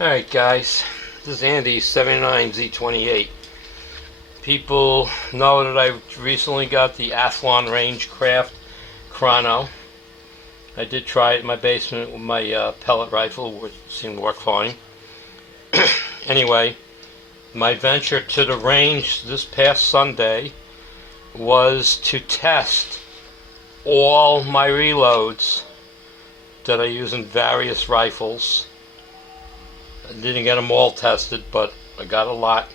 Alright guys, this is Andy 79Z28. People know that I recently got the Athlon Rangecraft Chrono. I did try it in my basement with my pellet rifle, which seemed to work fine. Anyway, my venture to the range this past Sunday was to test all my reloads that I use in various rifles. I didn't get them all tested, but I got a lot.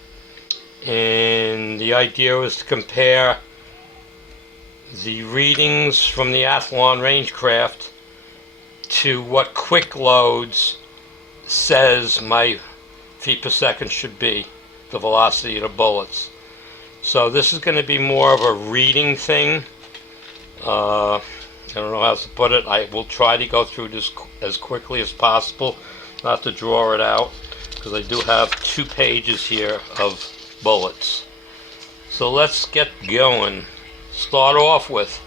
And the idea was to compare the readings from the Athlon Rangecraft to what Quickloads says my feet per second should be, the velocity of the bullets. So this is going to be more of a reading thing. I don't know how else to put it. I will try to go through this as quickly as possible, not to draw it out, because I do have 2 pages here of bullets. So let's get going. Start off with,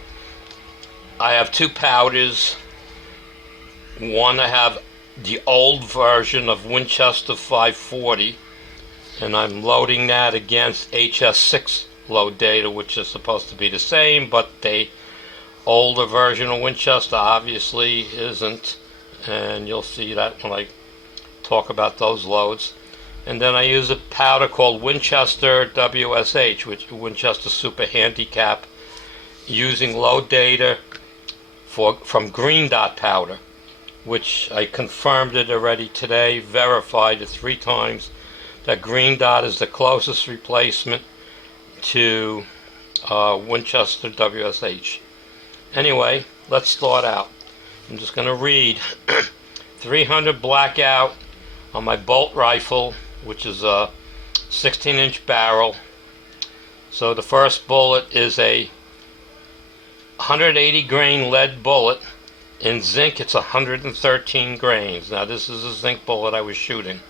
I have 2 powders. One, I have the old version of Winchester 540, and I'm loading that against HS6 load data, which is supposed to be the same, but the older version of Winchester obviously isn't, and you'll see that when I talk about those loads. And then I use a powder called Winchester WSH, which Winchester Super Handicap, using load data from Green Dot powder, which I confirmed it already today, verified it 3 times, that Green Dot is the closest replacement to Winchester WSH. Anyway, let's start out. I'm just going to read 300 blackout on my bolt rifle, which is a 16-inch barrel. So the first bullet is a 180 grain lead bullet. In zinc it's 113 grains. Now this is a zinc bullet I was shooting.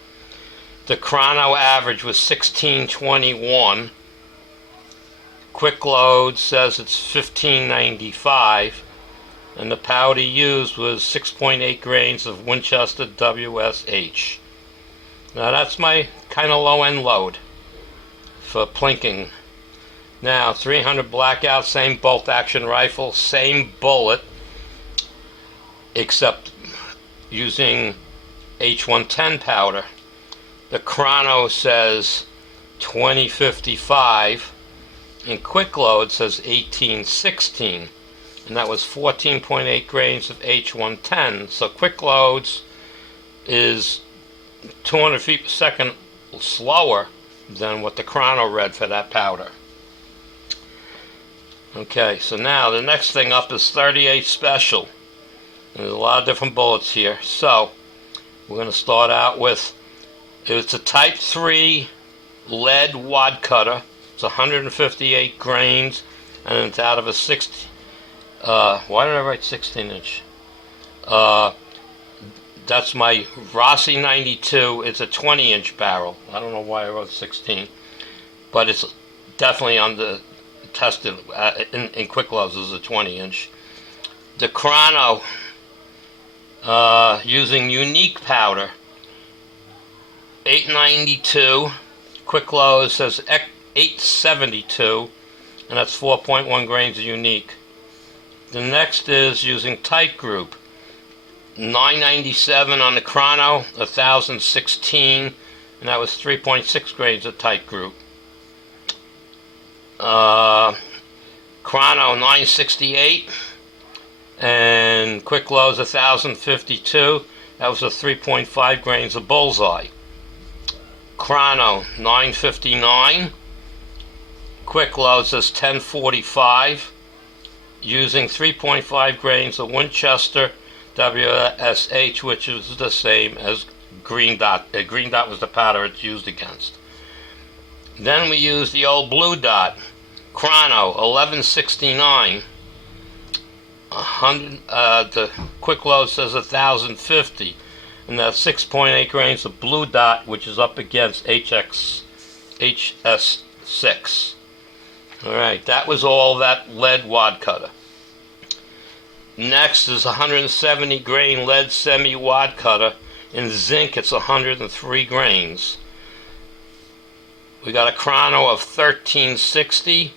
The chrono average was 1621. Quickloads says it's 1595. And the powder used was 6.8 grains of Winchester WSH. Now that's my kind of low-end load for plinking. Now 300 blackout, same bolt action rifle, same bullet, except using H110 powder. The chrono says 2055, and Quickload says 1816. And that was 14.8 grains of H110. So Quickloads is 200 feet per second slower than what the chrono read for that powder. Okay, so now the next thing up is 38 special. There's a lot of different bullets here. So we're going to start out with, it's a type 3 lead wad cutter. It's 158 grains, and it's out of a 16. Why did I write 16-inch? That's my Rossi 92. It's a 20-inch barrel. I don't know why I wrote 16, but it's definitely on the tested in Quickloads as a 20-inch. The chrono, using unique powder, 892. Quickloads says 872, and that's 4.1 grains of unique. The next is using tight group, 997 on the chrono, 1016, and that was 3.6 grains of tight group. Chrono 968 and Quickloads 1052. That was a 3.5 grains of bullseye. Chrono 959. Quickloads says 1045. Using 3.5 grains of Winchester WSH, which is the same as Green Dot. Green Dot was the powder it's used against. Then we use the old Blue Dot. Chrono 1169. The Quickload says 1050, and that's 6.8 grains of Blue Dot, which is up against HS6. Alright, that was all that lead wad cutter. Next is 170 grain lead semi wad cutter In zinc, it's 103 grains. We got a chrono of 1360.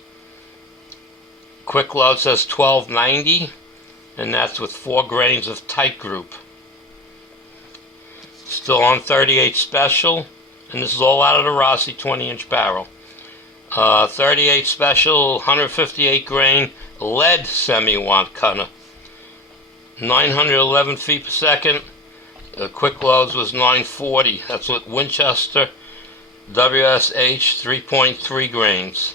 Quickload says 1290, and that's with 4 grains of tight group. Still on 38 special, and this is all out of the Rossi 20-inch barrel. 38 special, 158 grain lead semi-wand cutter. 911 feet per second. Quickloads was 940. That's with Winchester WSH 3.3 grains.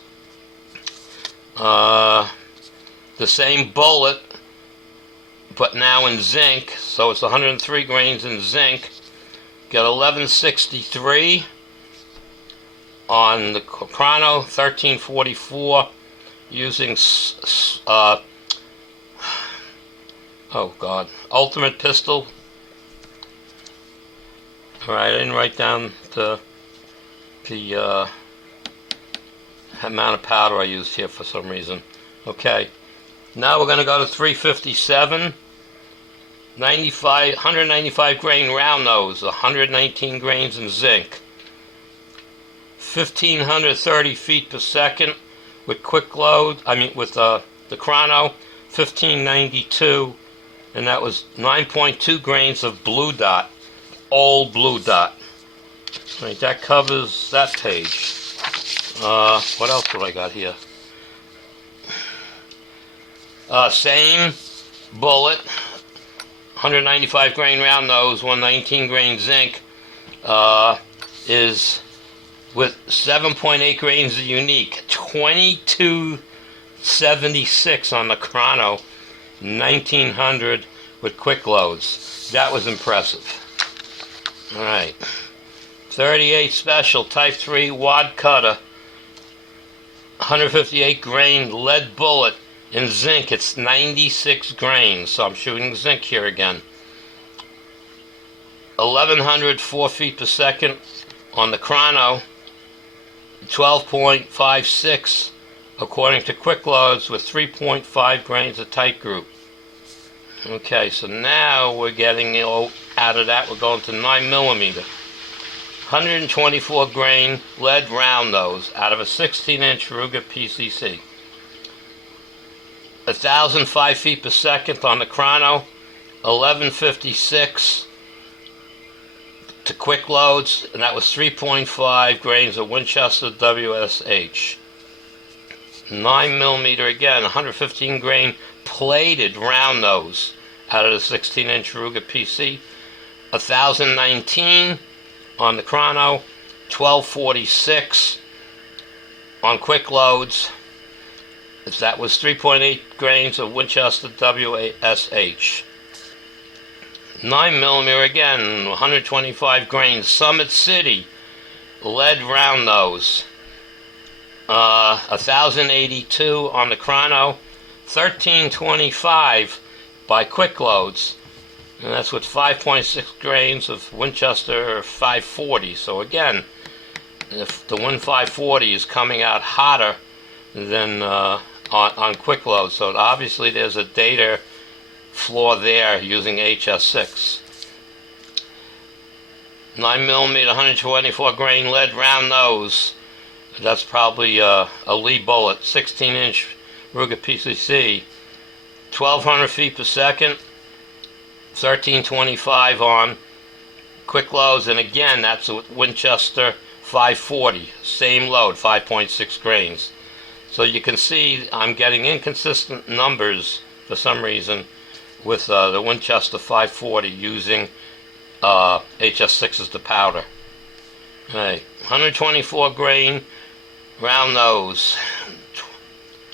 The same bullet, but now in zinc, so it's 103 grains in zinc. Got 1163 on the chrono, 1344 using ultimate pistol. Alright, I didn't write down the amount of powder I used here for some reason. Okay, now we're going to go to 357. 195 grain round nose, 119 grains in zinc. 1530 feet per second with with the chrono, 1592, and that was 9.2 grains of blue dot, old blue dot. Right, that covers that page. What else do I got here? Same bullet, 195 grain round nose, 119 grain zinc, is with 7.8 grains of unique, 2276 on the chrono, 1900 with Quickloads. That was impressive. Alright, 38 special type 3 wad cutter, 158 grain lead bullet. In zinc, it's 96 grains, so I'm shooting zinc here again. 1104 feet per second on the chrono, 12.56 according to Quickloads with 3.5 grains of tight group. Okay, so now we're getting out of that, we're going to 9mm. 124 grain lead round nose out of a 16-inch Ruger PCC. 1,005 feet per second on the chrono, 1156 to Quickloads, and that was 3.5 grains of Winchester WSH. 9mm again, 115 grain plated round nose out of the 16-inch Ruger PC. 1,019 on the chrono, 1246 on Quickloads. That was 3.8 grains of Winchester WSH. 9mm again, 125 grains, Summit City, lead round nose. 1,082 on the chrono, 1325 by Quickloads. And that's with 5.6 grains of Winchester 540. So again, if the Win 540 is coming out hotter than on Quickloads, so obviously there's a data flaw there using HS6. 9mm 124 grain lead round nose. That's probably a Lee bullet, 16-inch Ruger PCC. 1,200 feet per second, 1325 on Quickloads, and again that's a Winchester 540, same load, 5.6 grains. So you can see I'm getting inconsistent numbers for some reason with the Winchester 540 using HS6 as the powder. Hey, 124 grain round nose,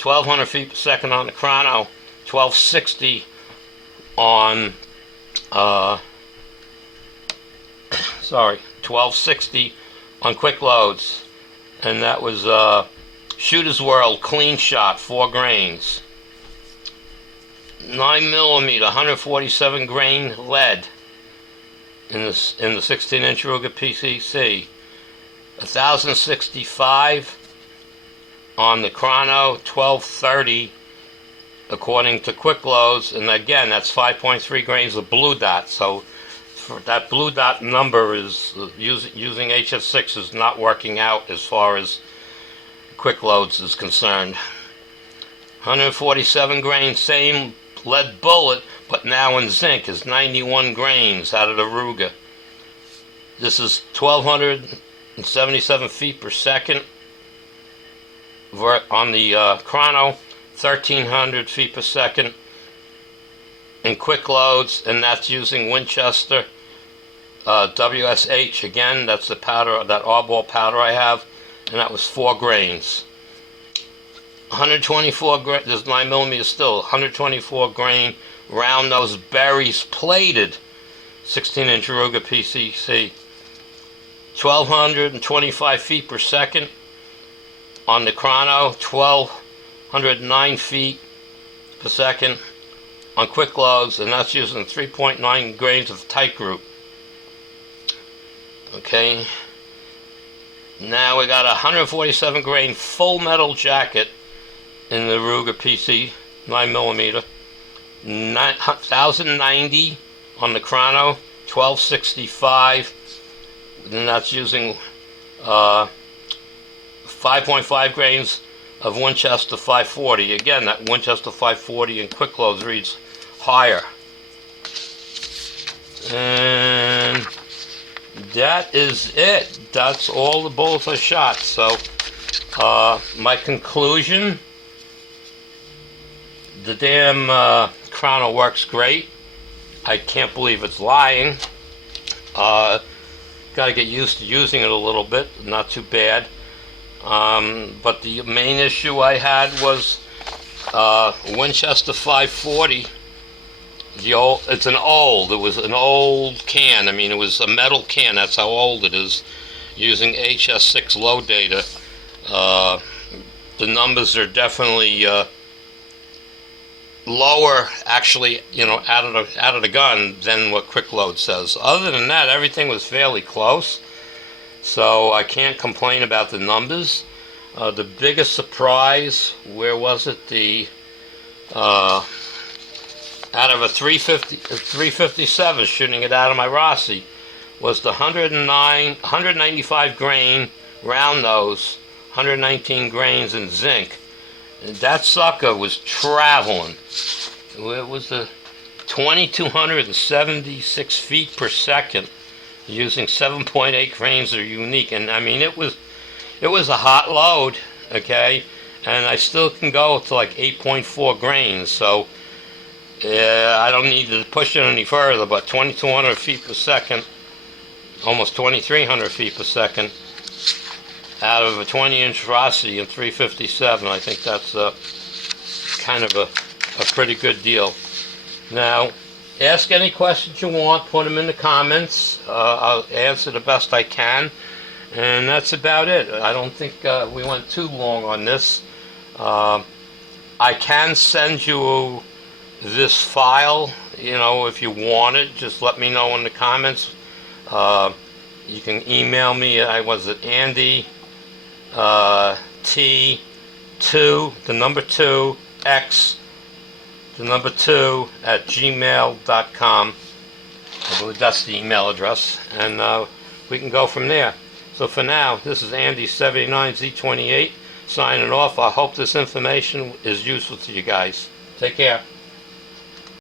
1,200 feet per second on the chrono, 1260 on 1260 on Quickloads, and that was Shooter's World clean shot, 4 grains. 9mm 147 grain lead in the 16-inch Ruger PCC. 1,065 on the chrono, 1230 according to Quickloads, and again that's 5.3 grains of blue dot. So that blue dot number is using HS6 is not working out as far as Quickloads is concerned. 147 grains, same lead bullet, but now in zinc is 91 grains out of the Ruger. This is 1,277 feet per second on the chrono, 1,300 feet per second in Quickloads, and that's using Winchester WSH. Again, that's the powder, that R-ball powder I have, and that was 4 grains. 124 grain, there's 9mm still, 124 grain round nose berries plated, 16-inch Ruger PCC. 1,225 feet per second on the chrono, 1,209 feet per second on Quickloads, and that's using 3.9 grains of tight group. Okay, now we got a 147 grain full metal jacket in the Ruger PC 9mm, 1,090 on the chrono, 1,265, and that's using 5.5 grains of Winchester 540. Again, that Winchester 540 in Quickloads reads higher. And that is it. That's all the bullets I shot. So my conclusion, the damn chrono works great. I can't believe it's lying. Got to get used to using it a little bit. Not too bad. But the main issue I had was Winchester 540. It was an old can. I mean, it was a metal can. That's how old it is. Using HS6 low data. The numbers are definitely lower, actually, out of the gun than what Quickload says. Other than that, everything was fairly close. So I can't complain about the numbers. The biggest surprise, where was it? Out of a 357, shooting it out of my Rossi, was the 195 grain round nose, 119 grains in zinc. And that sucker was traveling. It was a 2,276 feet per second, using 7.8 grains are unique, and I mean it was a hot load, okay, and I still can go to like 8.4 grains, so I don't need to push it any further. But 2,200 feet per second, almost 2,300 feet per second, out of a 20-inch Rossi in 357, I think that's kind of a pretty good deal. Now, ask any questions you want, put them in the comments. I'll answer the best I can, and that's about it. I don't think we went too long on this. I can send you this file, if you want it. Just let me know in the comments. You can email me. Was it Andy T2, the number 2, X, the number 2 at gmail.com. I believe that's the email address, and we can go from there. So for now, this is Andy79Z28 signing off. I hope this information is useful to you guys. Take care.